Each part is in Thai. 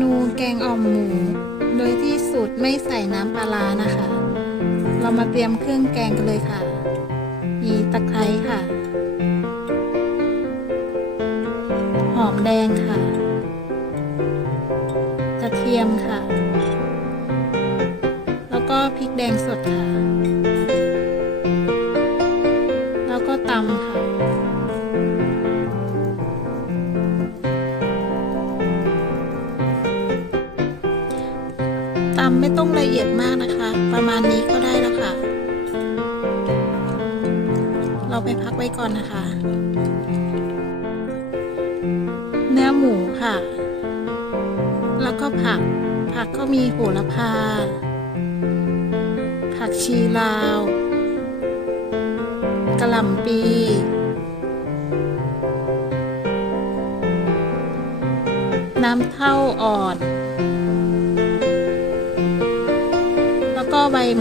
นูแกงอ่อมหมู โดยที่สูตรไม่ใส่น้ำปลาร้านะคะ เรามาเตรียมเครื่องแกงกันเลยค่ะ มีตะไคร้ค่ะ หอมแดงค่ะ กระเทียมค่ะ แล้วก็พริกแดงสดค่ะ ตำไม่ต้องละเอียดมากนะคะ ประมาณนี้ก็ได้แล้วค่ะ เราไปพักไว้ก่อนนะคะ เนื้อหมูค่ะ แล้วก็ผัก ผักก็มีโหระพา ผักชีลาวกระหล่ำปีน้ำเท่าอ่อน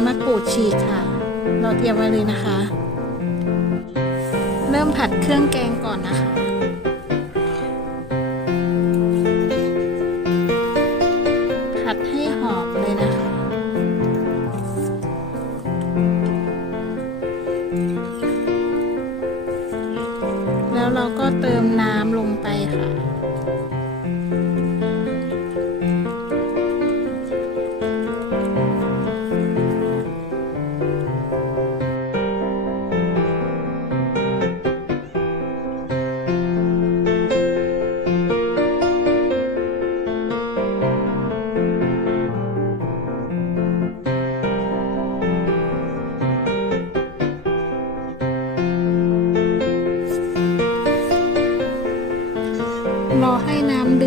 มะกรูดฉีกค่ะ เราเตรียมไว้เลยนะคะ เริ่มผัดเครื่องแกงก่อนนะคะผัดให้หอมเลยนะคะ แล้วเราก็เติมน้ำลงไปค่ะ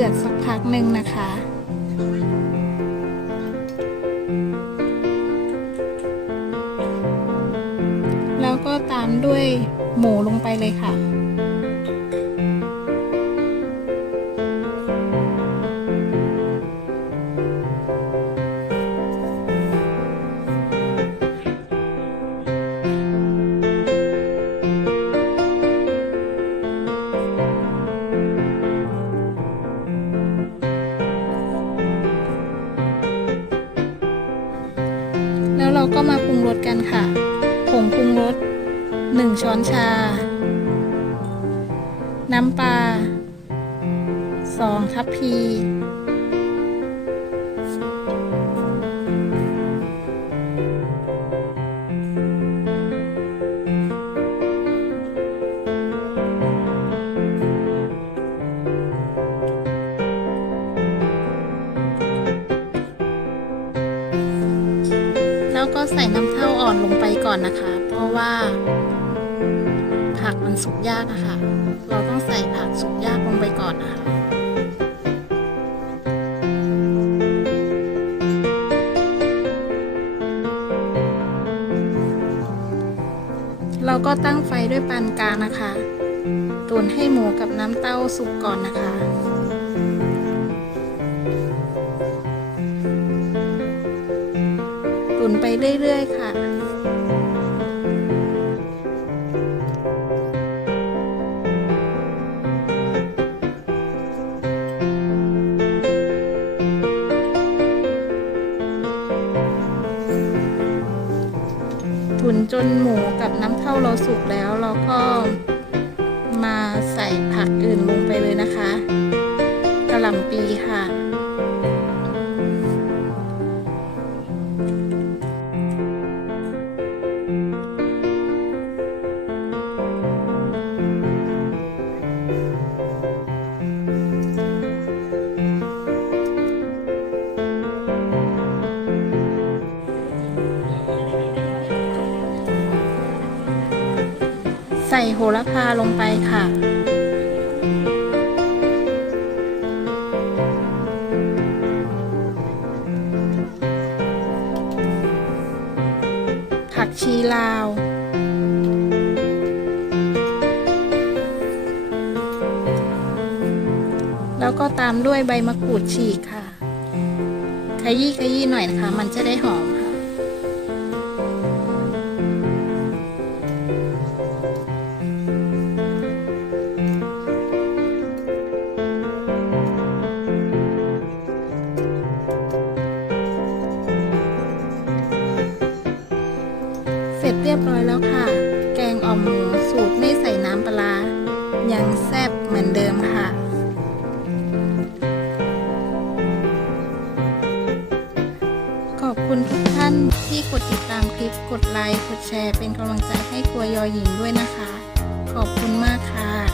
อดสักพักหนึ่งนะคะ แล้วก็ตามด้วยหมูลงไปเลยค่ะ แล้วเราก็มาปรุงรสกันค่ะ ผงปรุงรสหนึ่งช้อนชา น้ำปลาสองทัพพี ส่น้ำเท่าอ่อนลงไปก่อนนะคะ เพราะว่า ผักมันสุกยากนะคะเราต้องใส่ผักสุกยากลงไปก่อนนะคะเราก็ตั้งไฟด้วยปานกลางนะคะ ตุนให้หมูกับน้ำเต้าสุกก่อนนะคะ นไปเรื่อย ๆ ค่ะตุนจนหมูกับน้ำเท่าเราสุกแล้วเราก็มาใส่ผักอื่นลงไปเลยนะคะกระหล่ำปีค่ะ ใส่โหระพาลงไปค่ะ ผักชีลาว แล้วก็ตามด้วยใบมะกรูดฉีกค่ะ ขยี้ขยี้หน่อยนะคะ มันจะได้หอมค่ะ ที่กดติดตามคลิป กดไลค์ กดแชร์ เป็นกำลังใจให้ครัวยอหญิงด้วยนะคะ ขอบคุณมากค่ะ